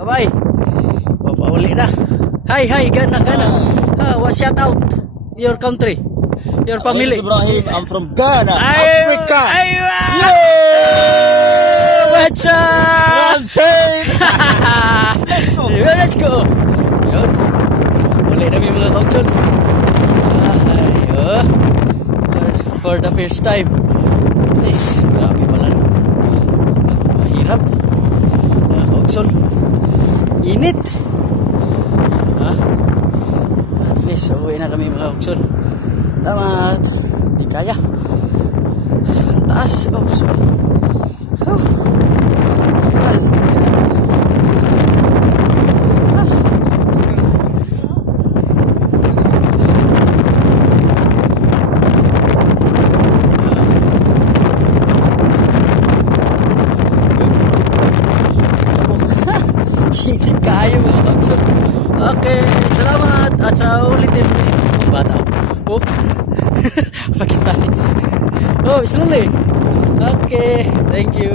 Bye. Papauli na. Hi, Gana. What shout out your country, your family? Ibrahim, I'm from Ghana, Africa. What's up? Let's go. Yun. Uli na may mga kautsol. For the first time. Nice. Grabe pala. Mahirap. Mga kautsol. Init. At least uwi na kami mga kautsol. Salamat. Di kaya. Ang taas. Hindi kaya mga kautsol. Okay, salamat. At sa ulitin yung bata. Oh, Pakistani. Oh, slowly. Okay, thank you.